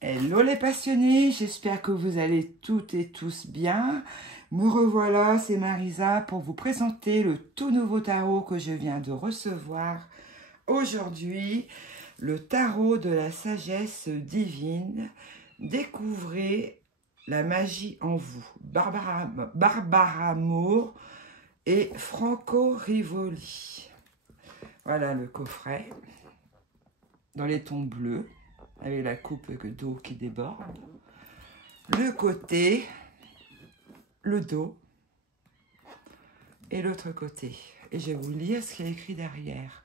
Hello les passionnés, j'espère que vous allez toutes et tous bien. Me revoilà, c'est Marisa pour vous présenter le tout nouveau tarot que je viens de recevoir aujourd'hui. Le tarot de la sagesse divine. Découvrez la magie en vous. Barbara Moore et Franco Rivoli. Voilà le coffret dans les tons bleus, avec la coupe d'eau qui déborde. Le côté, le dos et l'autre côté. Et je vais vous lire ce qui est écrit derrière.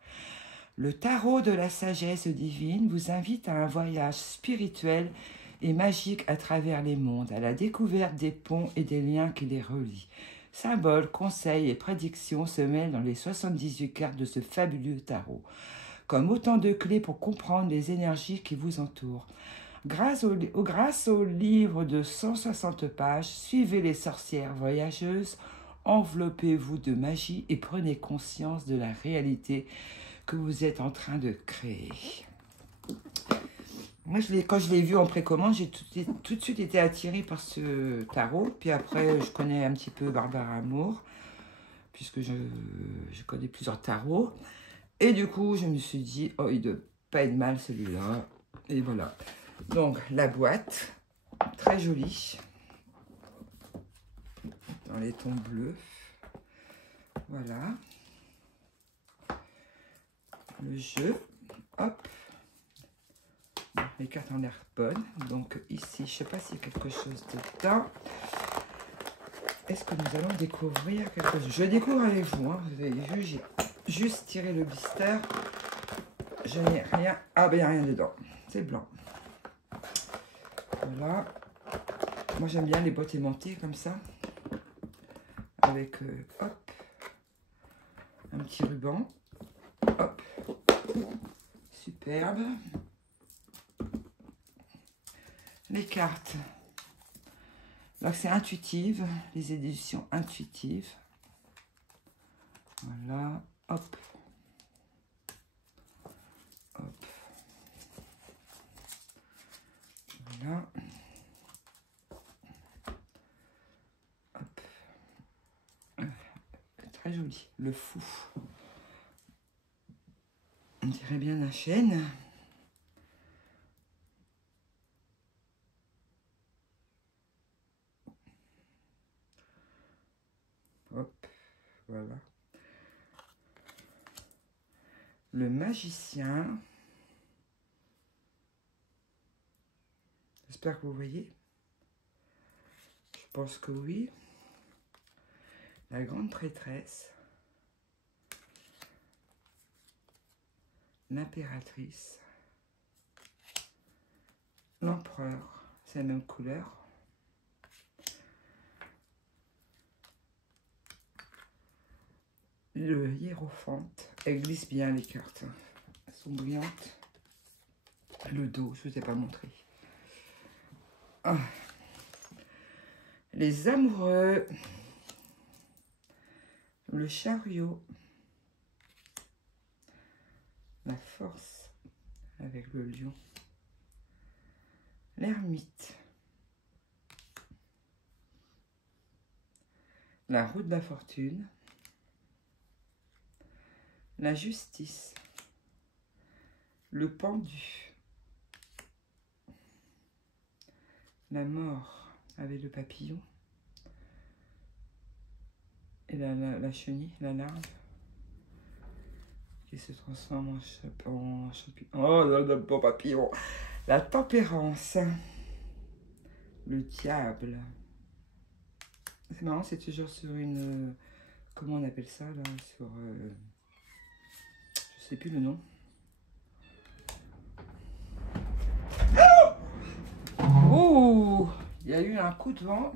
Le tarot de la sagesse divine vous invite à un voyage spirituel et magique à travers les mondes, à la découverte des ponts et des liens qui les relient. Symboles, conseils et prédictions se mêlent dans les 78 cartes de ce fabuleux tarot, comme autant de clés pour comprendre les énergies qui vous entourent. Grâce au livre de 160 pages, suivez les sorcières voyageuses, enveloppez-vous de magie et prenez conscience de la réalité que vous êtes en train de créer. Moi, quand je l'ai vu en précommande, j'ai tout de suite été attirée par ce tarot. Puis après, je connais un petit peu Barbara Moore, puisque je connais plusieurs tarots. Et du coup, je me suis dit, oh, il ne doit pas être mal celui-là. Et voilà. Donc, la boîte, très jolie, dans les tons bleus. Voilà. Le jeu, hop. Les cartes ont l'air bonnes. Donc ici, je ne sais pas s'il y a quelque chose dedans. Est-ce que nous allons découvrir quelque chose? Je découvre avec vous. Hein. Vous avez vu, j'ai juste tiré le blister. Je n'ai rien. Ah ben il n'y a rien dedans. C'est blanc. Voilà. Moi j'aime bien les boîtes aimantées comme ça. Avec hop. Un petit ruban. Hop. Superbe. Les cartes. Donc c'est intuitive, les éditions intuitives. Voilà, hop. Hop. Voilà. Hop. Très joli. Le fou. On dirait bien la chaîne. Hop, voilà. Le magicien. J'espère que vous voyez. Je pense que oui. La grande prêtresse. L'impératrice. L'empereur. C'est la même couleur. Le hiérophante. Elle glisse bien les cartes. Elles sont brillantes. Le dos, je ne vous ai pas montré. Ah. Les amoureux. Le chariot. La force avec le lion. L'ermite. La roue de la fortune. La justice, le pendu, la mort avec le papillon, et la chenille, la larve, qui se transforme en champignon. Oh, non, papillon. La tempérance, le diable. C'est marrant, c'est toujours sur une... comment on appelle ça, là, sur... je sais plus le nom. Oh, il y a eu un coup de vent.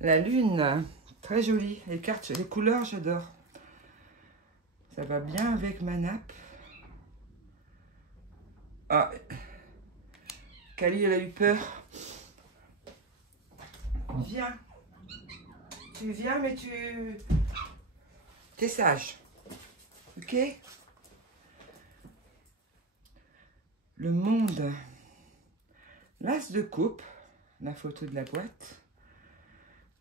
La lune, très jolie. Les cartes, les couleurs, j'adore. Ça va bien avec ma nappe. Ah, Kali, elle a eu peur. Viens. Tu viens, mais tu... T'es sage. Ok? Le monde. L'as de coupe, la photo de la boîte.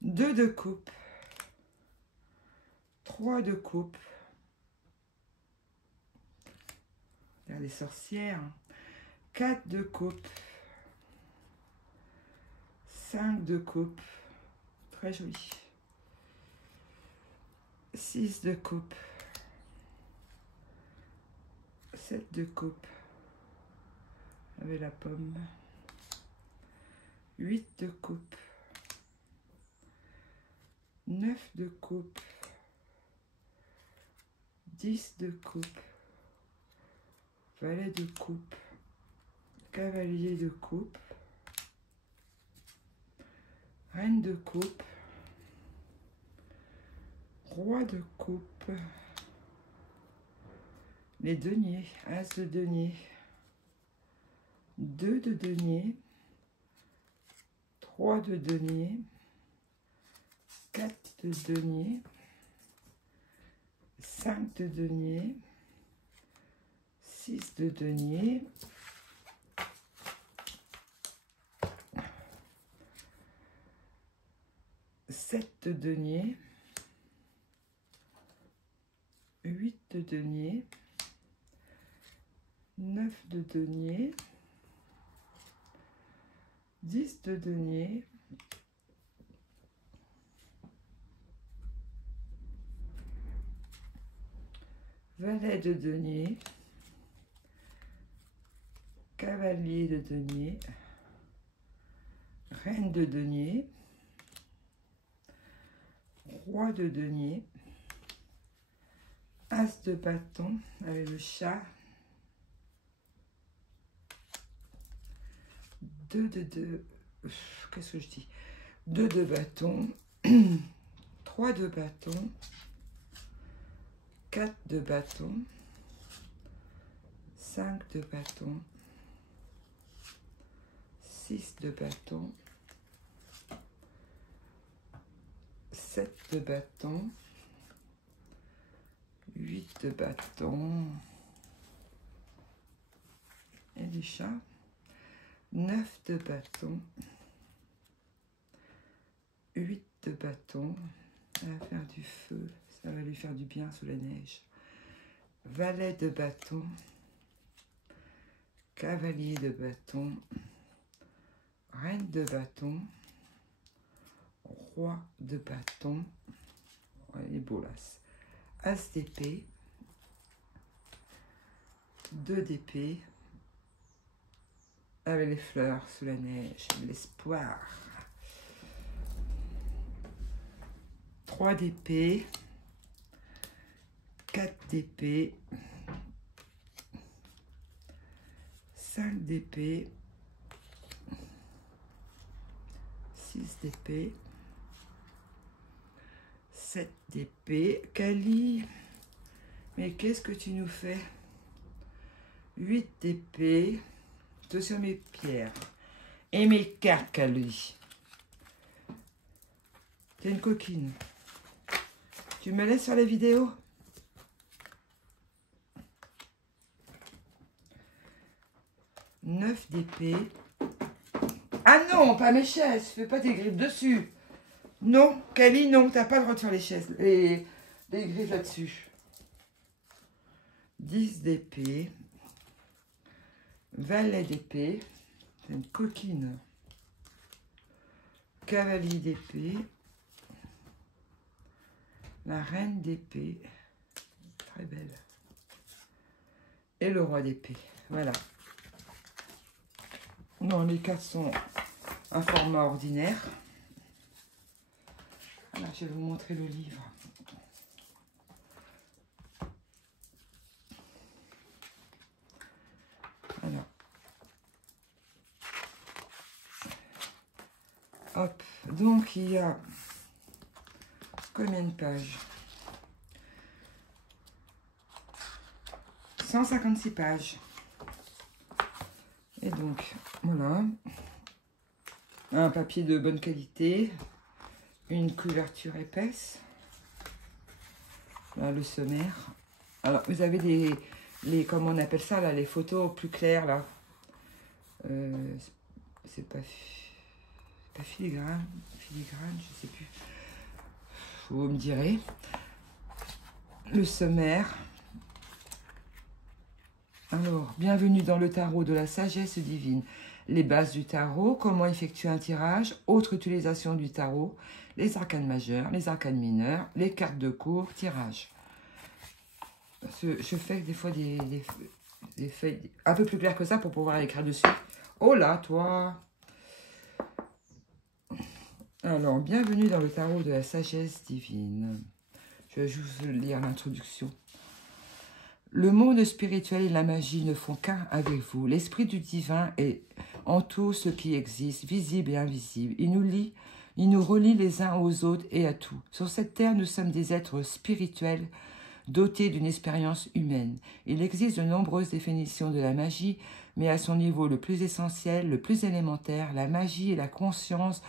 2 de coupe. 3 de coupe. Les sorcières. 4 de coupe. 5 de coupe. Très joli. 6 de coupe. 7 de coupe. Avec la pomme. 8 de coupe. 9 de coupe. 10 de coupe. Valet de coupe. Cavalier de coupe. Reine de coupe. Roi de coupe. Les deniers. As de denier. 2 de denier. 3 de denier. 4 de denier. 5 de denier. 6 de denier. 7 de denier. 8 de denier. 9 de denier. 10 de denier. Valet de denier. Cavalier de denier. Reine de denier. Roi de denier. As de bâton avec le chat. 2 de 2. Qu'est-ce que je dis? 2 de bâton. 3 de bâton. 4 de bâton. 5 de bâton. 6 de bâton. 7 de bâton. 8 de bâton. Et les chats. 9 de bâton. 8 de bâton. Elle va faire du feu. Ça va lui faire du bien sous la neige. Valet de bâton. Cavalier de bâton. Reine de bâton. Roi de bâton. Ouais, il est beau là. As d'épée. 2 d'épée. Avec les fleurs sous la neige. L'espoir. 3 d'épée. 4 d'épée. 5 d'épée. 6 d'épée. 7 d'épée. Kali, mais qu'est-ce que tu nous fais? 8 d'épée. Attention mes pierres. Et mes cartes, Kali. T'es une coquine. Tu me laisses sur la vidéo? Neuf d'épée. Ah non, pas mes chaises. Fais pas tes griffes dessus. Non, Kali, non, t'as pas le droit de faire les chaises. Les griffes là-dessus. 10 d'épée. Valet d'épée. C'est une coquine. Cavalier d'épée. La reine d'épée. Très belle. Et le roi d'épée. Voilà. Non, les cartes sont un format ordinaire. Alors, je vais vous montrer le livre. Alors. Hop. Donc, il y a combien de pages? 156 pages. Et donc, voilà. Un papier de bonne qualité. Une couverture épaisse. Là, le sommaire. Alors, vous avez les comment on appelle ça, là, les photos plus claires, là. C'est pas filigrane, je sais plus. Vous me direz. Le sommaire. Alors, bienvenue dans le tarot de la sagesse divine. Les bases du tarot, comment effectuer un tirage, autre utilisation du tarot, les arcanes majeurs, les arcanes mineurs, les cartes de cours, tirage. Je fais des fois des feuilles un peu plus claires que ça pour pouvoir écrire dessus. Oh là, toi! Alors, bienvenue dans le tarot de la sagesse divine. Je vais juste lire l'introduction. Le monde spirituel et la magie ne font qu'un avec vous. L'esprit du divin est en tout ce qui existe, visible et invisible. Il nous relie les uns aux autres et à tout. Sur cette terre, nous sommes des êtres spirituels dotés d'une expérience humaine. Il existe de nombreuses définitions de la magie, mais à son niveau le plus essentiel, le plus élémentaire, la magie est la conscience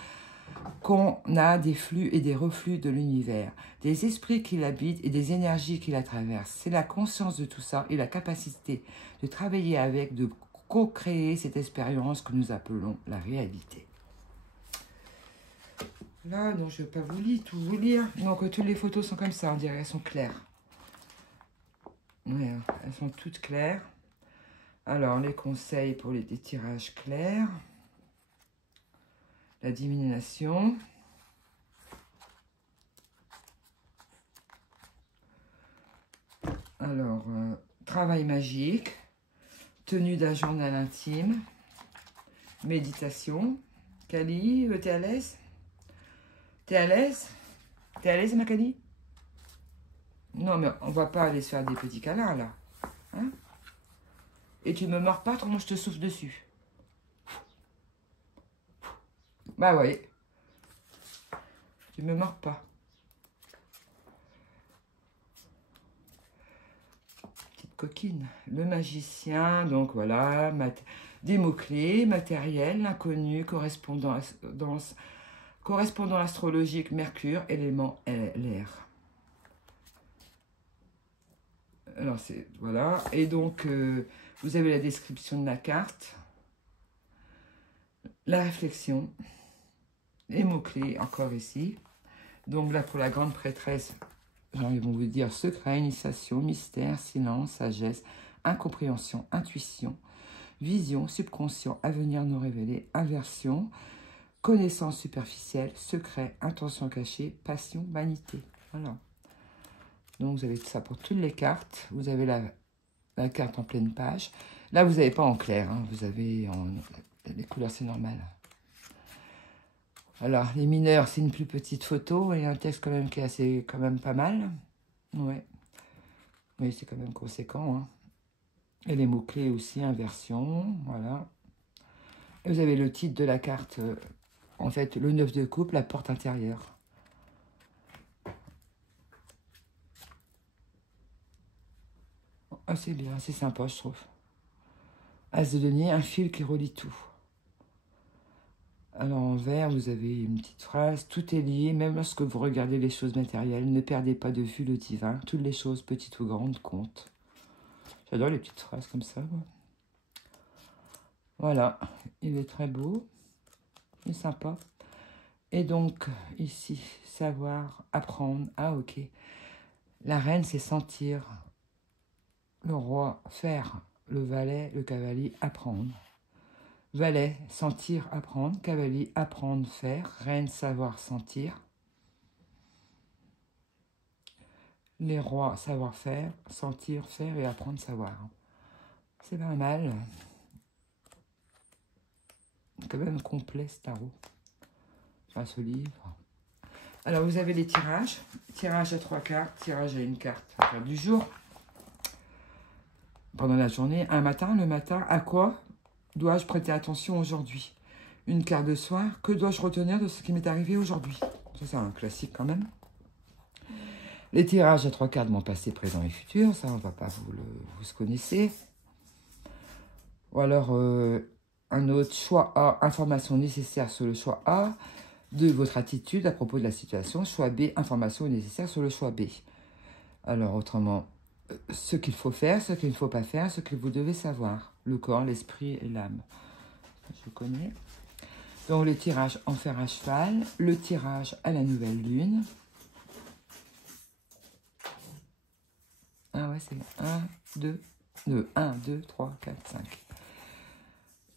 qu'on a des flux et des reflux de l'univers, des esprits qui l'habitent et des énergies qui la traversent. C'est la conscience de tout ça et la capacité de travailler avec, de co-créer cette expérience que nous appelons la réalité. Là, non, je ne vais pas tout vous lire. Donc, toutes les photos sont comme ça, on dirait, elles sont claires. Ouais, elles sont toutes claires. Alors, les conseils pour les tirages clairs. La divination. Alors, travail magique. Tenue d'un journal intime. Méditation. Kali, t'es à l'aise? T'es à l'aise? T'es à l'aise, ma Kali? Non, mais on va pas aller se faire des petits câlins, là. Hein? Et tu me mords pas, autrement je te souffle dessus. Bah oui. Tu me mords pas. Petite coquine. Le magicien, donc voilà. Des mots-clés, matériel, inconnu, correspondance astrologique, Mercure, élément l'air. Alors, c'est... Voilà. Et donc, vous avez la description de la carte. La réflexion. Les mots-clés, encore ici. Donc là, pour la grande prêtresse, ils vont vous dire secret, initiation, mystère, silence, sagesse, incompréhension, intuition, vision, subconscient, avenir non révélé, inversion, connaissance superficielle, secret, intention cachée, passion, vanité. Voilà. Donc, vous avez tout ça pour toutes les cartes. Vous avez la carte en pleine page. Là, vous n'avez pas en clair. Hein. Vous avez les couleurs, c'est normal. Alors, les mineurs, c'est une plus petite photo et un texte quand même qui est assez, quand même pas mal. Ouais. Oui, c'est quand même conséquent. Hein. Et les mots-clés aussi, inversion. Voilà. Et vous avez le titre de la carte, en fait, le 9 de coupe, la porte intérieure. Ah, c'est bien, c'est sympa, je trouve. As de denier, un fil qui relie tout. Alors en vert, vous avez une petite phrase. Tout est lié, même lorsque vous regardez les choses matérielles. Ne perdez pas de vue le divin. Toutes les choses, petites ou grandes, comptent. J'adore les petites phrases comme ça. Voilà, il est très beau. Il est sympa. Et donc, ici, savoir, apprendre. Ah, ok. La reine, c'est sentir. Le roi, faire. Le valet, le cavalier, apprendre. Valet, sentir, apprendre. Cavalier, apprendre, faire. Reine, savoir, sentir. Les rois, savoir faire. Sentir, faire et apprendre, savoir. C'est pas mal. Quand même complet, ce tarot. Enfin, ce livre. Alors, vous avez les tirages. Tirage à 3 cartes. Tirage à une carte. Du jour. Pendant la journée. Un matin. Le matin, à quoi dois-je prêter attention aujourd'hui? Une carte de soir. Que dois-je retenir de ce qui m'est arrivé aujourd'hui? Ça, c'est un classique quand même. Les tirages à 3 cartes, mon passé, présent et futur. Ça, on ne va pas vous le connaissez. Ou alors, un autre choix A. Information nécessaire sur le choix A. De votre attitude à propos de la situation. Choix B. Information nécessaire sur le choix B. Alors, autrement, ce qu'il faut faire, ce qu'il ne faut pas faire, ce que vous devez savoir. Le corps, l'esprit et l'âme. je connais. Donc le tirage enfer à cheval, le tirage à la nouvelle lune. Ah ouais, c'est 1, 2, 1, 2, 3, 4, 5.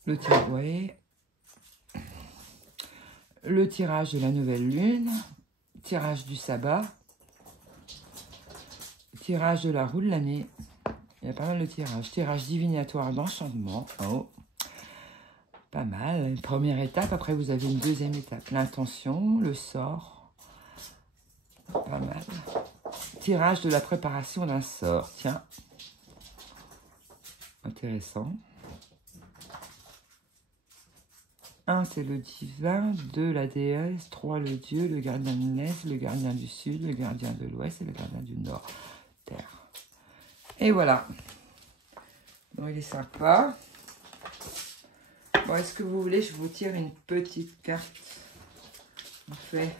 Le tirage, ouais. Le tirage de la nouvelle lune, tirage du sabbat, tirage de la roue de l'année. Il y a pas mal de tirages. Tirage divinatoire d'enchantement. Oh, pas mal. Une première étape, après vous avez une deuxième étape. L'intention, le sort. Pas mal. Tirage de la préparation d'un sort. Tiens. Intéressant. 1, c'est le divin. 2, la déesse. 3, le dieu. Le gardien de l'Est. Le gardien du Sud. Le gardien de l'Ouest. Et le gardien du Nord. Terre. Et voilà. Bon, il est sympa. Bon, est-ce que vous voulez, je vous tire une petite carte. On fait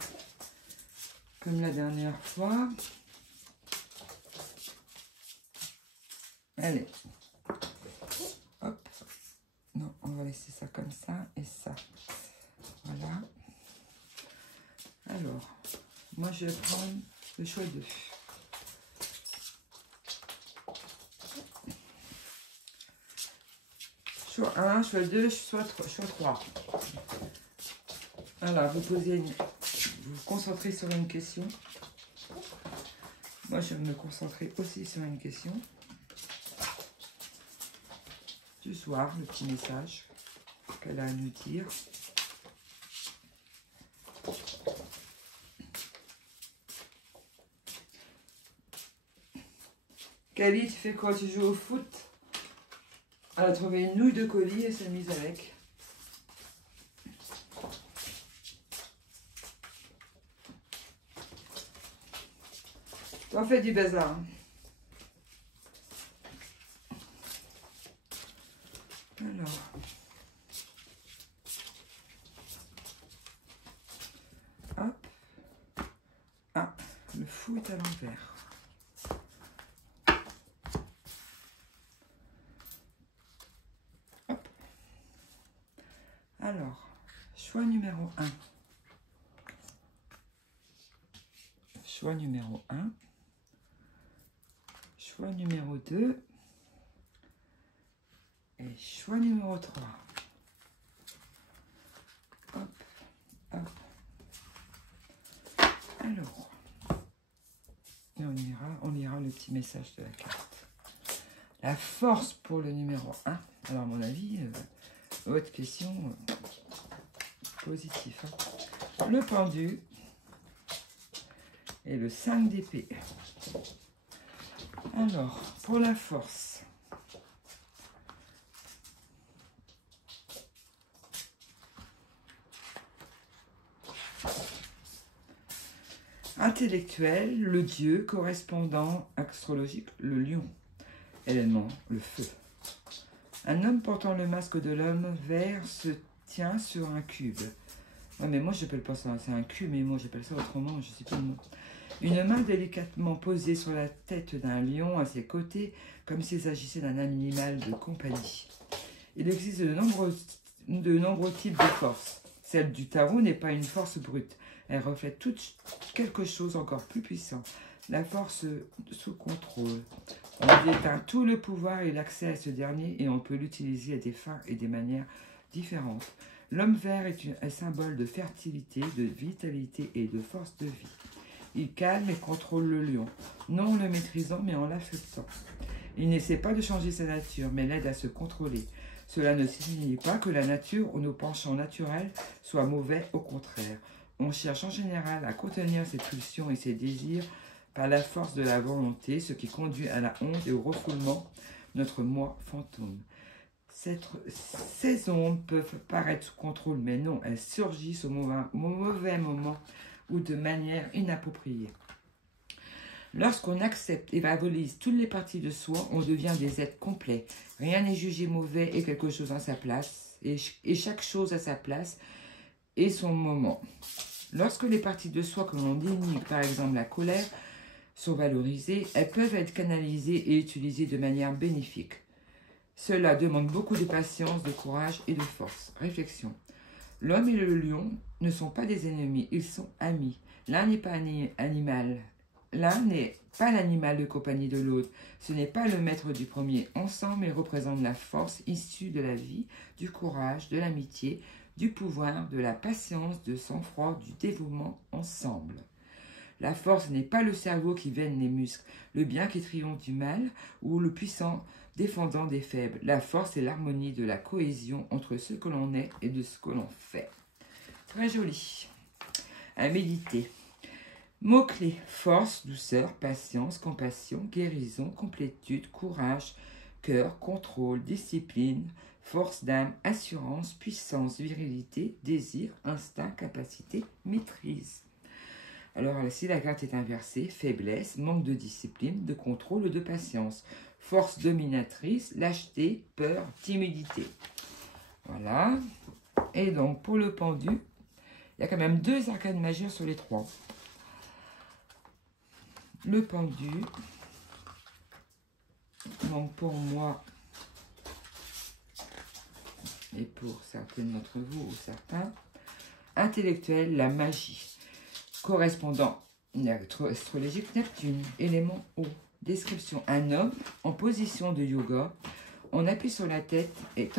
comme la dernière fois. Allez. Hop. Non, on va laisser ça comme ça et ça. Voilà. Alors, moi je vais prendre le choix 2. Choix 1, choix 2, choix 3. Alors, vous vous concentrez sur une question. Moi, je vais me concentrer aussi sur une question. Du soir, le petit message qu'elle a à nous dire. Kali, tu fais quoi? Tu joues au foot? Elle a trouvé une nouille de colis et s'est mise avec. T'en fais du bazar. Hein. Alors. Hop. Ah, le fou est à l'envers. Alors, choix numéro 1. Choix numéro 1. Choix numéro 2. Et choix numéro 3. Hop, hop. Alors, et on lira le petit message de la carte. La force pour le numéro 1. Alors, à mon avis, votre question positif. Hein. Le pendu et le 5 d'épée. Alors, pour la force. Intellectuel, le dieu, correspondant astrologique, le lion. Élément, le feu. Un homme portant le masque de l'homme vert se tient sur un cube. Ouais, mais moi, j'appelle pas ça, c'est un cube, mais moi, j'appelle ça autrement, je sais pas le mot. Une main délicatement posée sur la tête d'un lion à ses côtés, comme s'il s'agissait d'un animal de compagnie. Il existe de nombreux types de forces. Celle du tarot n'est pas une force brute. Elle reflète quelque chose encore plus puissant. La force sous contrôle. On déteint tout le pouvoir et l'accès à ce dernier et on peut l'utiliser à des fins et des manières différentes. L'homme vert est un symbole de fertilité, de vitalité et de force de vie. Il calme et contrôle le lion, non en le maîtrisant mais en l'affectant. Il n'essaie pas de changer sa nature mais l'aide à se contrôler. Cela ne signifie pas que la nature ou nos penchants naturels soient mauvais, au contraire. On cherche en général à contenir ses pulsions et ses désirs par la force de la volonté, ce qui conduit à la honte et au refoulement de notre moi fantôme. Ces ondes peuvent paraître sous contrôle, mais non, elles surgissent au mauvais moment ou de manière inappropriée. Lorsqu'on accepte et valorise toutes les parties de soi, on devient des êtres complets. Rien n'est jugé mauvais et quelque chose à sa place, et chaque chose à sa place et son moment. Lorsque les parties de soi que l'on dénigre, par exemple la colère, sont valorisées, elles peuvent être canalisées et utilisées de manière bénéfique. Cela demande beaucoup de patience, de courage et de force. Réflexion. L'homme et le lion ne sont pas des ennemis, ils sont amis. L'un n'est pas animal. L'un n'est pas l'animal de compagnie de l'autre. Ce n'est pas le maître du premier. Ensemble, ils représentent la force issue de la vie, du courage, de l'amitié, du pouvoir, de la patience, de sang-froid, du dévouement ensemble. La force n'est pas le cerveau qui vaine les muscles, le bien qui triomphe du mal ou le puissant défendant des faibles. La force est l'harmonie de la cohésion entre ce que l'on est et de ce que l'on fait. Très joli. À méditer. Mots-clés, force, douceur, patience, compassion, guérison, complétude, courage, cœur, contrôle, discipline, force d'âme, assurance, puissance, virilité, désir, instinct, capacité, maîtrise. Alors si la carte est inversée, faiblesse, manque de discipline, de contrôle ou de patience, force dominatrice, lâcheté, peur, timidité. Voilà. Et donc pour le pendu, il y a quand même 2 arcanes majeures sur les 3. Le pendu, donc pour moi, et pour certains d'entre vous ou certains, intellectuel, la magie, correspondant astrologique Neptune, élément eau. Description, un homme en position de yoga, on appuie sur la tête, est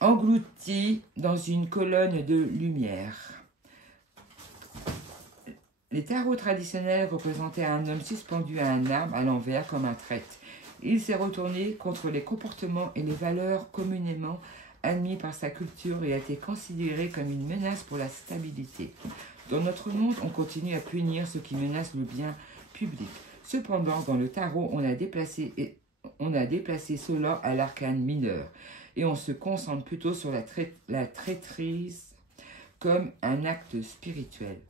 englouti dans une colonne de lumière. Les tarots traditionnels représentaient un homme suspendu à un arbre à l'envers comme un traître. Il s'est retourné contre les comportements et les valeurs communément admis par sa culture et a été considéré comme une menace pour la stabilité. Dans notre monde, on continue à punir ce qui menace le bien public. Cependant, dans le tarot, on a déplacé cela à l'arcane mineur et on se concentre plutôt sur la traîtrise comme un acte spirituel.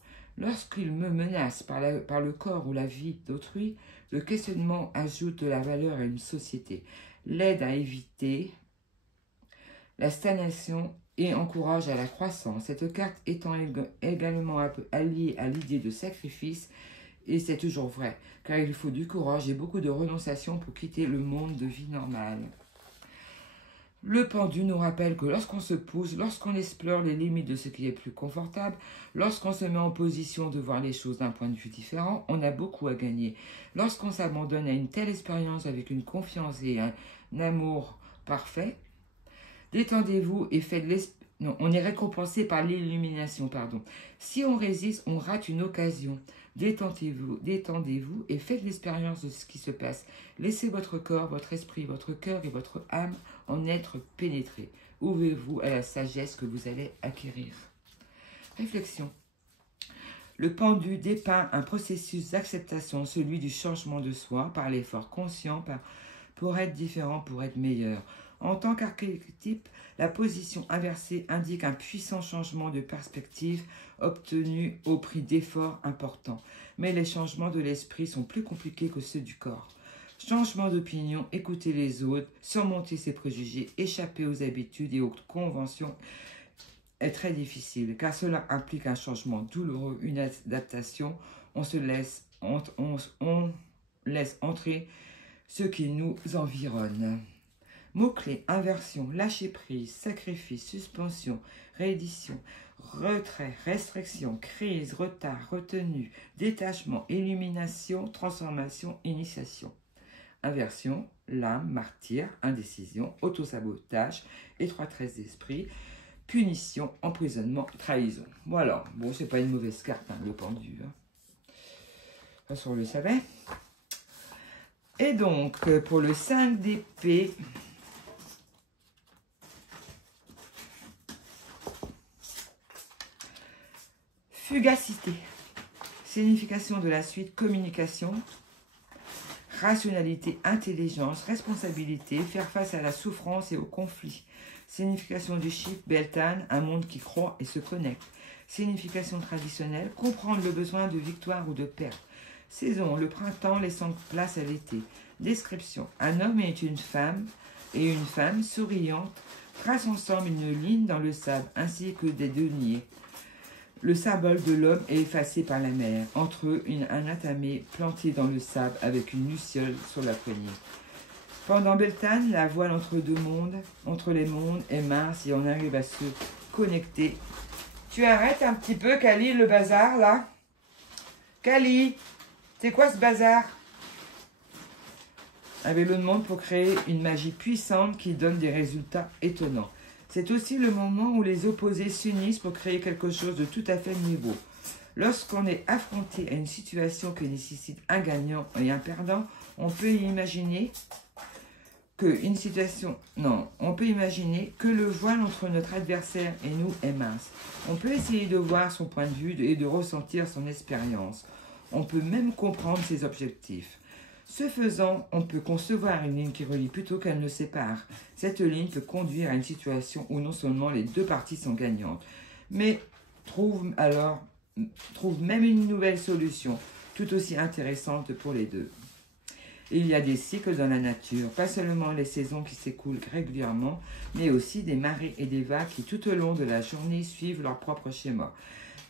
Lorsqu'il me menace par le corps ou la vie d'autrui, le questionnement ajoute de la valeur à une société, l'aide à éviter la stagnation et encourage à la croissance. Cette carte étant également alliée à l'idée de sacrifice, et c'est toujours vrai, car il faut du courage et beaucoup de renonciation pour quitter le monde de vie normale. Le pendu nous rappelle que lorsqu'on se pousse, lorsqu'on explore les limites de ce qui est plus confortable, lorsqu'on se met en position de voir les choses d'un point de vue différent, on a beaucoup à gagner. Lorsqu'on s'abandonne à une telle expérience avec une confiance et un amour parfait, détendez-vous et faites non, on est récompensé par l'illumination, pardon. Si on résiste, on rate une occasion. Détendez-vous et faites l'expérience de ce qui se passe. Laissez votre corps, votre esprit, votre cœur et votre âme en être pénétrés. Ouvrez-vous à la sagesse que vous allez acquérir. Réflexion. Le pendu dépeint un processus d'acceptation, celui du changement de soi, par l'effort conscient, pour être différent, pour être meilleur. En tant qu'archétype, la position inversée indique un puissant changement de perspective obtenu au prix d'efforts importants. Mais les changements de l'esprit sont plus compliqués que ceux du corps. Changement d'opinion, écouter les autres, surmonter ses préjugés, échapper aux habitudes et aux conventions est très difficile, car cela implique un changement douloureux, une adaptation. On laisse entrer ce qui nous environne. Mots-clés, inversion, lâcher prise, sacrifice, suspension, réédition, retrait, restriction, crise, retard, retenue, détachement, illumination, transformation, initiation. Inversion, lame, martyr, indécision, autosabotage, étroitesse d'esprit, punition, emprisonnement, trahison. Voilà, bon, c'est pas une mauvaise carte, hein, le pendu. Hein. De toute façon, on le savait. Et donc, pour le 5 d'épée, fugacité, signification de la suite, communication, rationalité, intelligence, responsabilité, faire face à la souffrance et au conflit. Signification du chiffre, Beltane, un monde qui croît et se connecte. Signification traditionnelle, comprendre le besoin de victoire ou de perte. Saison, le printemps laissant place à l'été. Description, un homme et une femme souriantes tracent ensemble une ligne dans le sable ainsi que des deniers. Le symbole de l'homme est effacé par la mer. Entre eux, un atamé planté dans le sable avec une luciole sur la poignée. Pendant Beltane, la voile entre les mondes est mince et on arrive à se connecter. Tu arrêtes un petit peu, Kali, le bazar, là? Kali, c'est quoi ce bazar? Avec le monde pour créer une magie puissante qui donne des résultats étonnants. C'est aussi le moment où les opposés s'unissent pour créer quelque chose de tout à fait nouveau. Lorsqu'on est affronté à une situation qui nécessite un gagnant et un perdant, on peut imaginer que le voile entre notre adversaire et nous est mince. On peut essayer de voir son point de vue et de ressentir son expérience. On peut même comprendre ses objectifs. Ce faisant, on peut concevoir une ligne qui relie plutôt qu'elle ne sépare. Cette ligne peut conduire à une situation où non seulement les deux parties sont gagnantes, mais trouve même une nouvelle solution, tout aussi intéressante pour les deux. Il y a des cycles dans la nature, pas seulement les saisons qui s'écoulent régulièrement, mais aussi des marées et des vagues qui tout au long de la journée suivent leur propre schéma.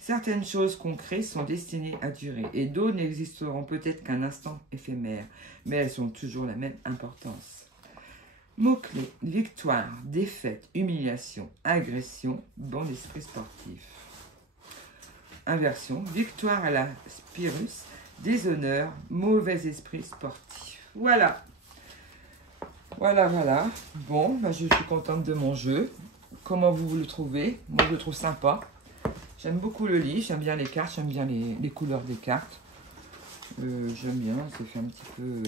Certaines choses concrètes sont destinées à durer et d'autres n'existeront peut-être qu'un instant éphémère, mais elles ont toujours la même importance. Mots-clés: victoire, défaite, humiliation, agression, bon esprit sportif. Inversion: victoire à la Spirus, déshonneur, mauvais esprit sportif. Voilà. Voilà. Bon, je suis contente de mon jeu. Comment vous le trouvez? Moi, je le trouve sympa. J'aime beaucoup le livre, j'aime bien les cartes, j'aime bien les couleurs des cartes. J'aime bien, ça fait un petit peu...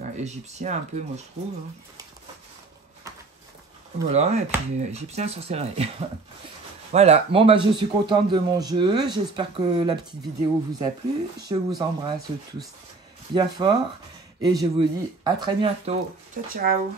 Enfin, égyptien un peu, moi je trouve. Voilà, et puis égyptien sorcellerie. Voilà, bon je suis contente de mon jeu. J'espère que la petite vidéo vous a plu. Je vous embrasse tous bien fort. Et je vous dis à très bientôt. Ciao, ciao.